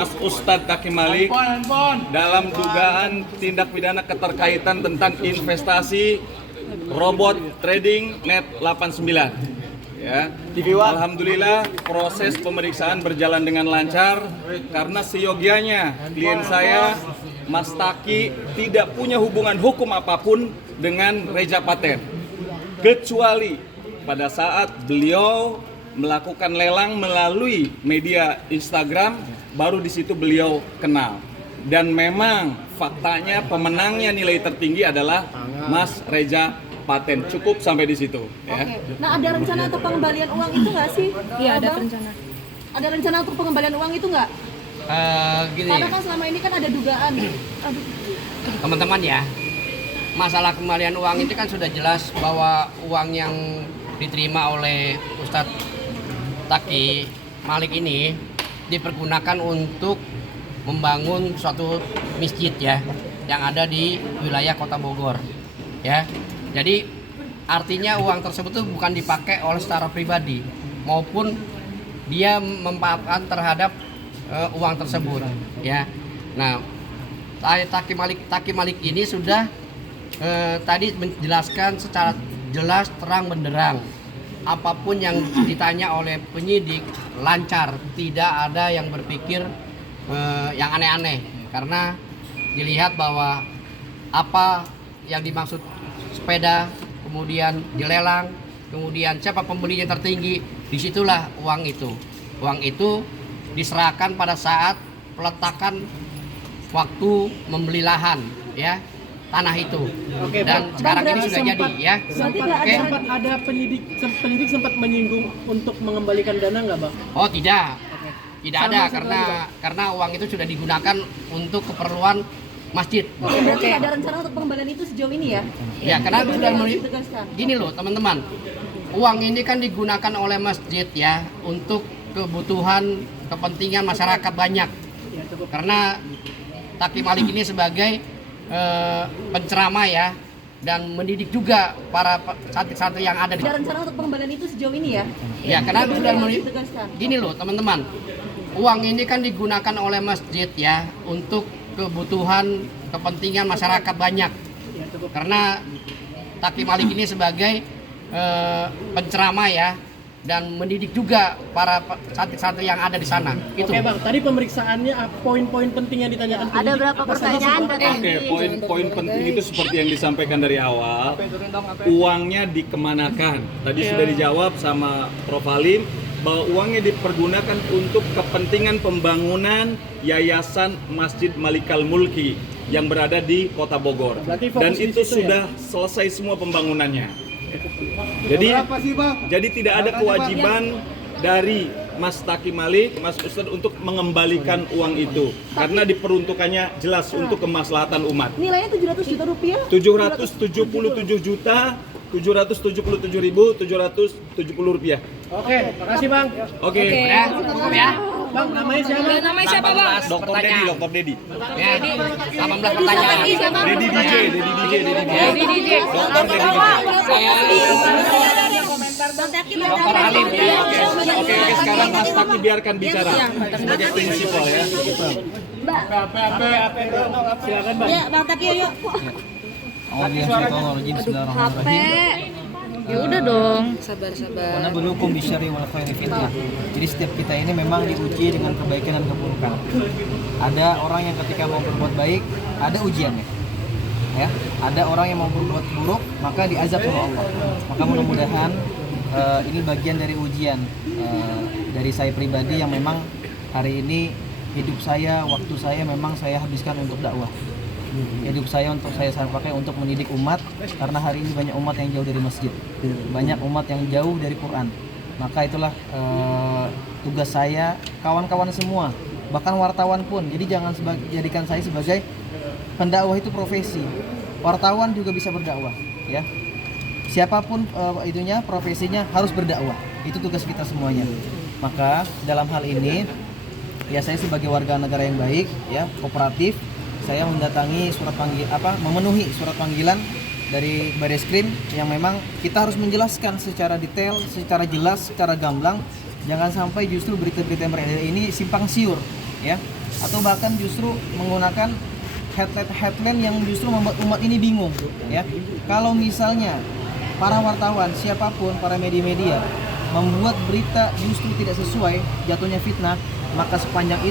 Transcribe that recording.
Mas Ustadz Taki Malik dalam dugaan tindak pidana keterkaitan tentang investasi robot trading net 89. Ya. Alhamdulillah proses pemeriksaan berjalan dengan lancar karena seyogianya klien saya Mas Taki tidak punya hubungan hukum apapun dengan Reja Paten, kecuali pada saat beliau melakukan lelang melalui media Instagram, baru di situ beliau kenal. Dan memang faktanya pemenangnya nilai tertinggi adalah Mas Reja Paten. Cukup sampai di situ. Ya. Oke. Nah, ada rencana untuk pengembalian uang itu nggak sih? Iya, ada rencana. Ada rencana untuk pengembalian uang itu nggak? Gini, Karena kan selama ini kan ada dugaan. Aduh. teman-teman ya, masalah kembalian uang itu kan sudah jelas bahwa uang yang diterima oleh Ustadz Taki Malik ini dipergunakan untuk membangun suatu masjid ya, yang ada di wilayah Kota Bogor ya. Jadi artinya uang tersebut tuh bukan dipakai oleh secara pribadi maupun dia memanfaatkan terhadap uang tersebut ya. Nah, Taki Malik ini sudah tadi menjelaskan secara jelas terang benderang, apapun yang ditanya oleh penyidik lancar, tidak ada yang berpikir yang aneh-aneh, karena dilihat bahwa apa yang dimaksud sepeda, kemudian dilelang, kemudian siapa pembelinya tertinggi, disitulah uang itu. Uang itu diserahkan pada saat peletakan waktu membeli lahan, ya, tanah itu. Oke, dan sekarang ini sudah jadi, ya. Sempat ada penyidik sempat menyinggung untuk mengembalikan dana nggak, Bang? Oh tidak, tidak ada Sama karena uang itu sudah digunakan untuk keperluan masjid. Oke, berarti ada rencana untuk pengembalian itu sejauh ini ya? Ya, karena Lebih sudah harus ditegaskan. gini loh teman-teman, uang ini kan digunakan oleh masjid ya untuk kebutuhan kepentingan masyarakat banyak. Karena Taki Malik ini sebagai penceramah ya, dan mendidik juga para santri-santri yang ada di. Ada rencana untuk pengembalian itu sejauh ini ya? Ya, karena Lebih sudah harus ditegaskan. gini loh teman-teman, uang ini kan digunakan oleh masjid ya untuk kebutuhan kepentingan masyarakat banyak. Karena Taki Malik ini sebagai penceramah ya, dan mendidik juga para santri-santri yang ada di sana. Itu. Oke, Bang, tadi pemeriksaannya poin-poin penting yang ditanyakan Ada berapa pertanyaan? Oke, poin-poin penting itu seperti yang disampaikan dari awal. Uangnya dikemanakan? Tadi sudah dijawab sama Prof. Halim bahwa uangnya dipergunakan untuk kepentingan pembangunan Yayasan Masjid Malikal Mulki yang berada di Kota Bogor. Dan itu sudah selesai semua pembangunannya. Jadi tidak ada kewajiban dari Mas Taki Malik, Mas Ustadz untuk mengembalikan uang itu karena diperuntukannya jelas untuk kemaslahatan umat. Nilainya 700 juta rupiah? 777.770 rupiah. Oke, makasih, Bang. Oke. Ya, cukup ya. Bang, namanya siapa? Namanya siapa, Bang? Dr. Dedi. Ya, 18 pertanyaan. Dedi DJ. Dr. Dedi DJ. Dr. Halim. Oke, sekarang Mas Taki biarkan bicara sebagai prinsipal ya. Silakan, Bang. Ya, Bang Taki, yuk. Ya udah dong, sabar-sabar. Karena berhukum bisyari wal khairi fitnah. Jadi setiap kita ini memang diuji dengan kebaikan dan keburukan. Ada orang yang ketika mau berbuat baik, ada ujiannya. Ya, ada orang yang mau berbuat buruk, maka diazab oleh Allah. Maka mudah-mudahan ini bagian dari ujian dari saya pribadi yang memang hari ini hidup saya, waktu saya memang saya habiskan untuk dakwah. Hidup saya pakai untuk mendidik umat, karena hari ini banyak umat yang jauh dari masjid, banyak umat yang jauh dari Quran. Maka itulah tugas saya, kawan-kawan semua, bahkan wartawan pun. Jadi jangan jadikan saya sebagai pendakwah itu profesi. Wartawan juga bisa berdakwah, ya. Siapapun itunya profesinya harus berdakwah. Itu tugas kita semuanya. Maka dalam hal ini, ya saya sebagai warga negara yang baik, ya kooperatif. Saya mendatangi memenuhi surat panggilan dari Bareskrim yang memang kita harus menjelaskan secara detail, secara jelas, secara gamblang. Jangan sampai justru berita-berita yang beredar ini simpang siur. ya, atau bahkan justru menggunakan headline yang justru membuat umat ini bingung, ya. Kalau misalnya para wartawan, siapapun, para media-media membuat berita justru tidak sesuai, jatuhnya fitnah, maka sepanjang itu